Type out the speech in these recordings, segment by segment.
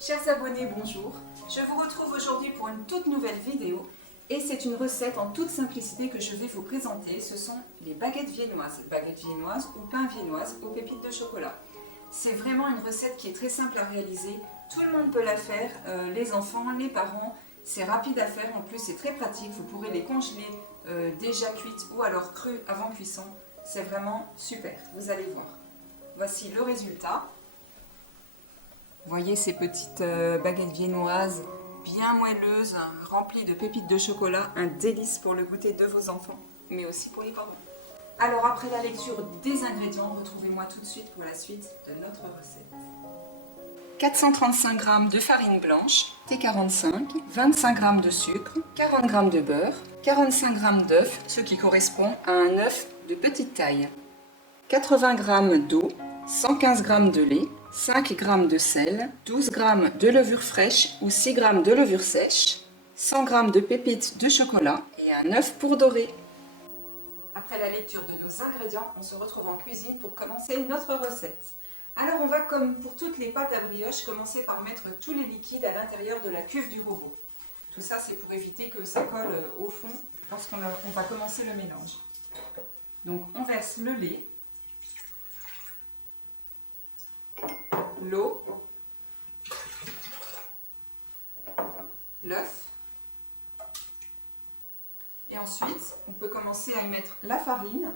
Chers abonnés, bonjour. Je vous retrouve aujourd'hui pour une toute nouvelle vidéo et c'est une recette en toute simplicité que je vais vous présenter. Ce sont les baguettes viennoises ou pain viennoises aux pépites de chocolat. C'est vraiment une recette qui est très simple à réaliser. Tout le monde peut la faire, les enfants, les parents. C'est rapide à faire, en plus c'est très pratique. Vous pourrez les congeler déjà cuites ou alors crues avant cuisson. C'est vraiment super, vous allez voir. Voici le résultat. Vous voyez ces petites baguettes viennoises bien moelleuses, remplies de pépites de chocolat, un délice pour le goûter de vos enfants, mais aussi pour les parents. Alors après la lecture des ingrédients, retrouvez-moi tout de suite pour la suite de notre recette. 435 g de farine blanche, T45, 25 g de sucre, 40 g de beurre, 45 g d'œufs, ce qui correspond à un œuf de petite taille, 80 g d'eau, 115 g de lait, 5 g de sel, 12 g de levure fraîche ou 6 g de levure sèche, 100 g de pépites de chocolat et un œuf pour dorer. Après la lecture de nos ingrédients, on se retrouve en cuisine pour commencer notre recette. Alors on va, comme pour toutes les pâtes à brioche, commencer par mettre tous les liquides à l'intérieur de la cuve du robot. Tout ça, c'est pour éviter que ça colle au fond lorsqu'on va commencer le mélange. Donc on verse le lait, l'eau, l'œuf, et ensuite on peut commencer à y mettre la farine,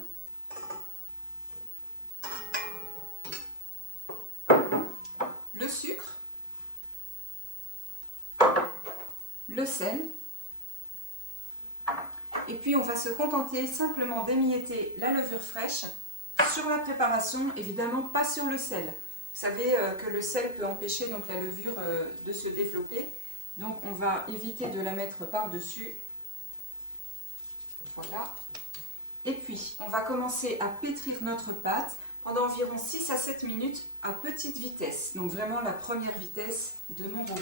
le sucre, le sel, et puis on va se contenter simplement d'émietter la levure fraîche sur la préparation, évidemment pas sur le sel. Vous savez que le sel peut empêcher donc la levure de se développer, donc on va éviter de la mettre par-dessus. Voilà. Et puis on va commencer à pétrir notre pâte pendant environ 6 à 7 minutes à petite vitesse, donc vraiment la première vitesse de mon robot.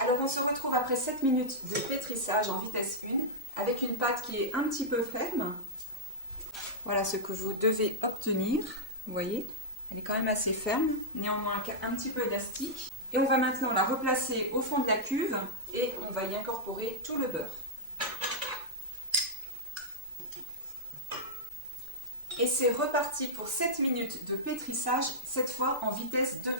Alors on se retrouve après 7 minutes de pétrissage en vitesse 1 avec une pâte qui est un petit peu ferme. Voilà ce que vous devez obtenir. Vous voyez, elle est quand même assez ferme, néanmoins un petit peu élastique. Et on va maintenant la replacer au fond de la cuve et on va y incorporer tout le beurre. Et c'est reparti pour 7 minutes de pétrissage, cette fois en vitesse 2.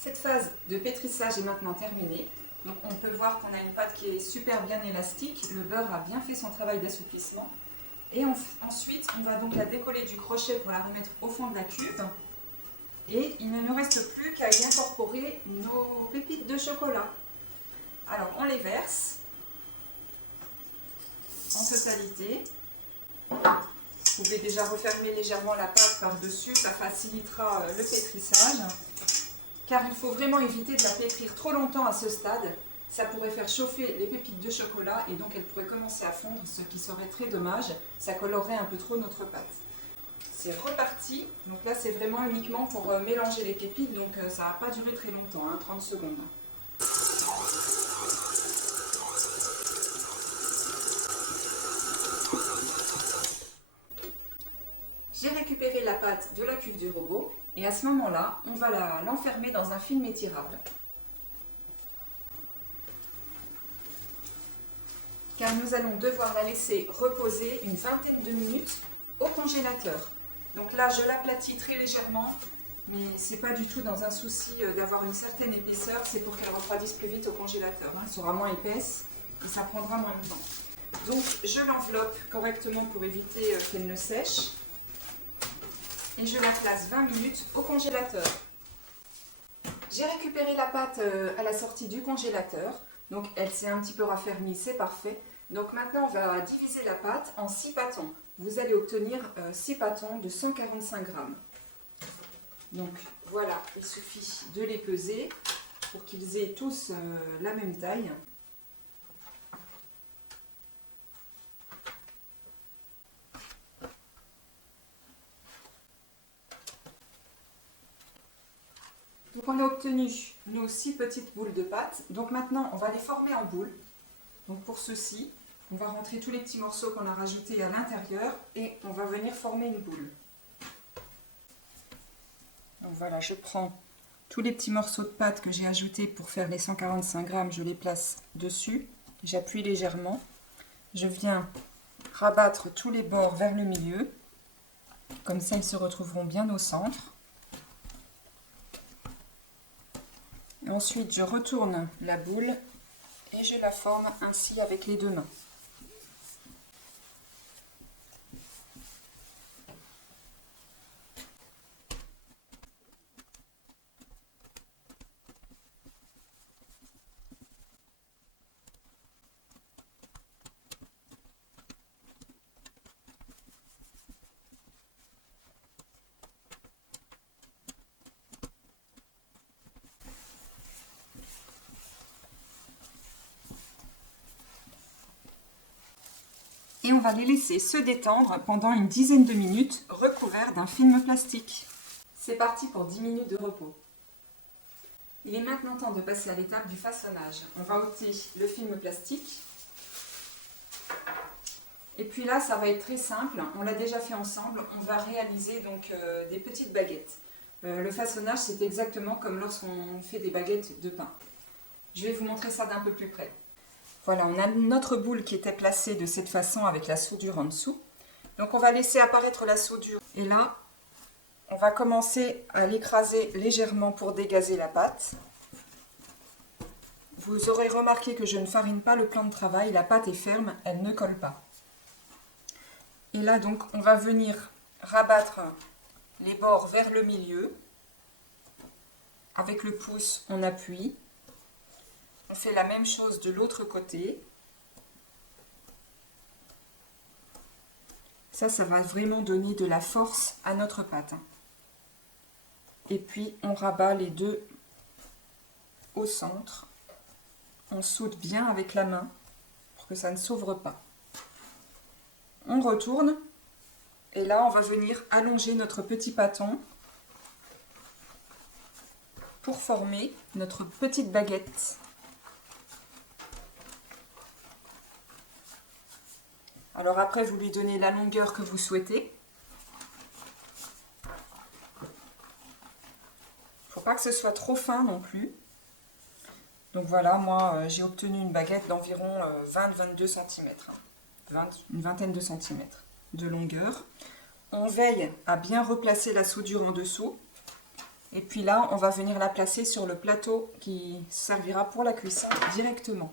Cette phase de pétrissage est maintenant terminée. Donc on peut voir qu'on a une pâte qui est super bien élastique. Le beurre a bien fait son travail d'assouplissement. Et ensuite, on va donc la décoller du crochet pour la remettre au fond de la cuve. Et il ne nous reste plus qu'à y incorporer nos pépites de chocolat. Alors on les verse en totalité. Vous pouvez déjà refermer légèrement la pâte par-dessus, ça facilitera le pétrissage. Car il faut vraiment éviter de la pétrir trop longtemps à ce stade. Ça pourrait faire chauffer les pépites de chocolat et donc elles pourraient commencer à fondre, ce qui serait très dommage. Ça colorerait un peu trop notre pâte. C'est reparti. Donc là, c'est vraiment uniquement pour mélanger les pépites, donc ça ne va pas durer très longtemps, 30 secondes. J'ai récupéré la pâte de la cuve du robot et à ce moment-là, on va l'enfermer dans un film étirable. Car nous allons devoir la laisser reposer une vingtaine de minutes au congélateur. Donc là, je l'aplatis très légèrement, mais ce n'est pas du tout dans un souci d'avoir une certaine épaisseur, c'est pour qu'elle refroidisse plus vite au congélateur. Elle sera moins épaisse et ça prendra moins de temps. Donc je l'enveloppe correctement pour éviter qu'elle ne sèche. Et je la place 20 minutes au congélateur. J'ai récupéré la pâte à la sortie du congélateur, donc elle s'est un petit peu raffermie, c'est parfait. Donc maintenant, on va diviser la pâte en 6 pâtons. Vous allez obtenir 6 pâtons de 145 grammes. Donc voilà, il suffit de les peser pour qu'ils aient tous la même taille. Donc on a obtenu nos 6 petites boules de pâte. Donc maintenant, on va les former en boules. Donc pour ceci, on va rentrer tous les petits morceaux qu'on a rajoutés à l'intérieur et on va venir former une boule. Donc voilà, je prends tous les petits morceaux de pâte que j'ai ajoutés pour faire les 145 grammes, je les place dessus. J'appuie légèrement. Je viens rabattre tous les bords vers le milieu. Comme ça, ils se retrouveront bien au centre. Ensuite, je retourne la boule et je la forme ainsi avec les deux mains. Et on va les laisser se détendre pendant une dizaine de minutes, recouverts d'un film plastique. C'est parti pour 10 minutes de repos. Il est maintenant temps de passer à l'étape du façonnage. On va ôter le film plastique. Et puis là, ça va être très simple. On l'a déjà fait ensemble. On va réaliser donc des petites baguettes. Le façonnage, c'est exactement comme lorsqu'on fait des baguettes de pain. Je vais vous montrer ça d'un peu plus près. Voilà, on a notre boule qui était placée de cette façon avec la soudure en dessous. Donc on va laisser apparaître la soudure. Et là, on va commencer à l'écraser légèrement pour dégazer la pâte. Vous aurez remarqué que je ne farine pas le plan de travail. La pâte est ferme, elle ne colle pas. Et là donc, on va venir rabattre les bords vers le milieu. Avec le pouce, on appuie. On fait la même chose de l'autre côté. Ça va vraiment donner de la force à notre pâte. Et puis, on rabat les deux au centre. On soude bien avec la main pour que ça ne s'ouvre pas. On retourne. Et là, on va venir allonger notre petit pâton pour former notre petite baguette. Alors après, vous lui donnez la longueur que vous souhaitez. Il ne faut pas que ce soit trop fin non plus. Donc voilà, moi j'ai obtenu une baguette d'environ 20-22 cm. Une vingtaine de centimètres de longueur. On veille à bien replacer la soudure en dessous. Et puis là, on va venir la placer sur le plateau qui servira pour la cuisson directement.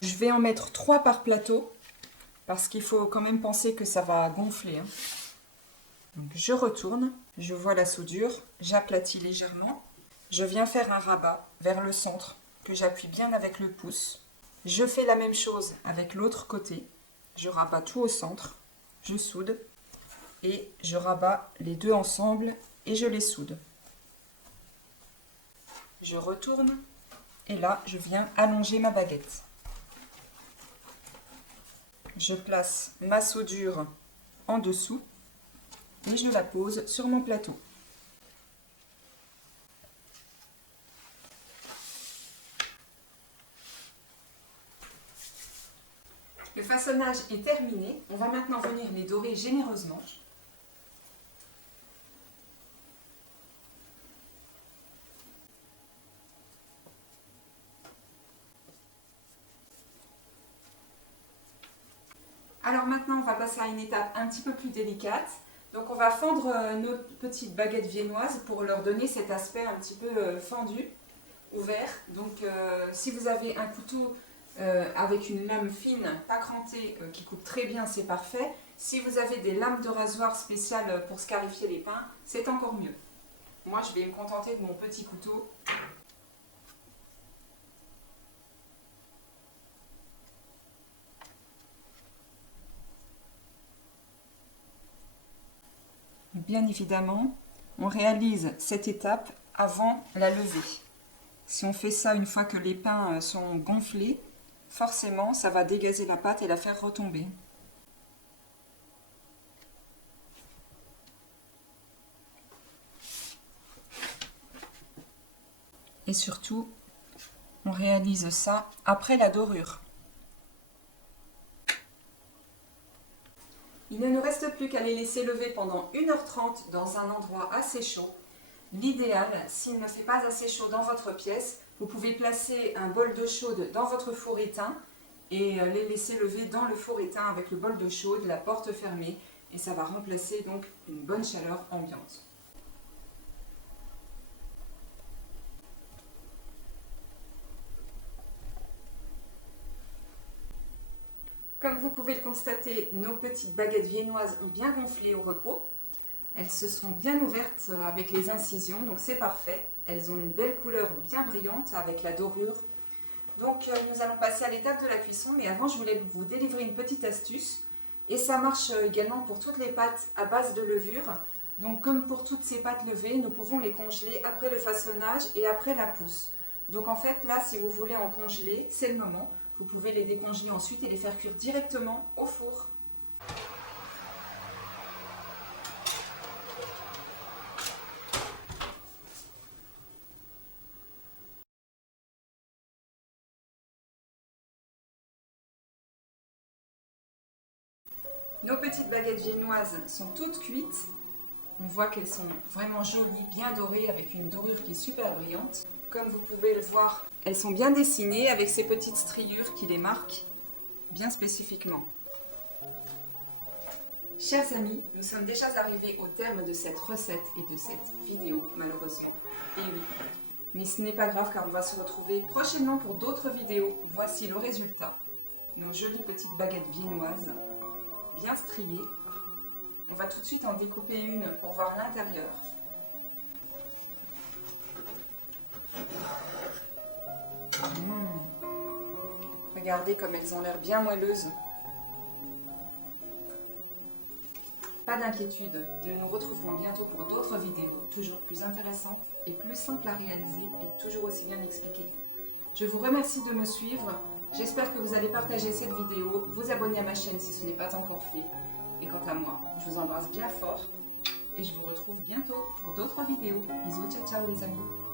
Je vais en mettre 3 par plateau. Parce qu'il faut quand même penser que ça va gonfler. Donc je retourne, je vois la soudure, j'aplatis légèrement. Je viens faire un rabat vers le centre que j'appuie bien avec le pouce. Je fais la même chose avec l'autre côté. Je rabats tout au centre, je soude et je rabats les deux ensemble et je les soude. Je retourne et là je viens allonger ma baguette. Je place ma soudure en dessous et je la pose sur mon plateau. Le façonnage est terminé. On va maintenant venir les dorer généreusement. Alors maintenant, on va passer à une étape un petit peu plus délicate. Donc on va fendre nos petites baguettes viennoises pour leur donner cet aspect un petit peu fendu, ouvert. Donc si vous avez un couteau avec une lame fine, pas crantée, qui coupe très bien, c'est parfait. Si vous avez des lames de rasoir spéciales pour scarifier les pains, c'est encore mieux. Moi, je vais me contenter de mon petit couteau. bien évidemment, on réalise cette étape avant la levée. Si on fait ça une fois que les pains sont gonflés, forcément, ça va dégazer la pâte et la faire retomber. Et surtout, on réalise ça après la dorure. Il ne nous reste plus qu'à les laisser lever pendant 1h30 dans un endroit assez chaud. L'idéal, s'il ne fait pas assez chaud dans votre pièce, vous pouvez placer un bol d'eau chaude dans votre four éteint et les laisser lever dans le four éteint avec le bol d'eau chaude, la porte fermée, et ça va remplacer donc une bonne chaleur ambiante. Comme vous pouvez le constater, nos petites baguettes viennoises ont bien gonflé au repos. Elles se sont bien ouvertes avec les incisions, donc c'est parfait. Elles ont une belle couleur bien brillante avec la dorure. Donc nous allons passer à l'étape de la cuisson, mais avant je voulais vous délivrer une petite astuce. Et ça marche également pour toutes les pâtes à base de levure. Donc comme pour toutes ces pâtes levées, nous pouvons les congeler après le façonnage et après la pousse. Donc en fait là, si vous voulez en congeler, c'est le moment. Vous pouvez les décongeler ensuite et les faire cuire directement au four. Nos petites baguettes viennoises sont toutes cuites. On voit qu'elles sont vraiment jolies, bien dorées, avec une dorure qui est super brillante. Comme vous pouvez le voir, elles sont bien dessinées avec ces petites striures qui les marquent bien spécifiquement. Chers amis, nous sommes déjà arrivés au terme de cette recette et de cette vidéo, malheureusement. Et oui, mais ce n'est pas grave car on va se retrouver prochainement pour d'autres vidéos. Voici le résultat. Nos jolies petites baguettes viennoises, bien striées. On va tout de suite en découper une pour voir l'intérieur. Regardez comme elles ont l'air bien moelleuses. Pas d'inquiétude, nous nous retrouverons bientôt pour d'autres vidéos, toujours plus intéressantes et plus simples à réaliser et toujours aussi bien expliquées. Je vous remercie de me suivre, j'espère que vous allez partager cette vidéo, vous abonner à ma chaîne si ce n'est pas encore fait. Et quant à moi, je vous embrasse bien fort et je vous retrouve bientôt pour d'autres vidéos. Bisous, ciao ciao les amis.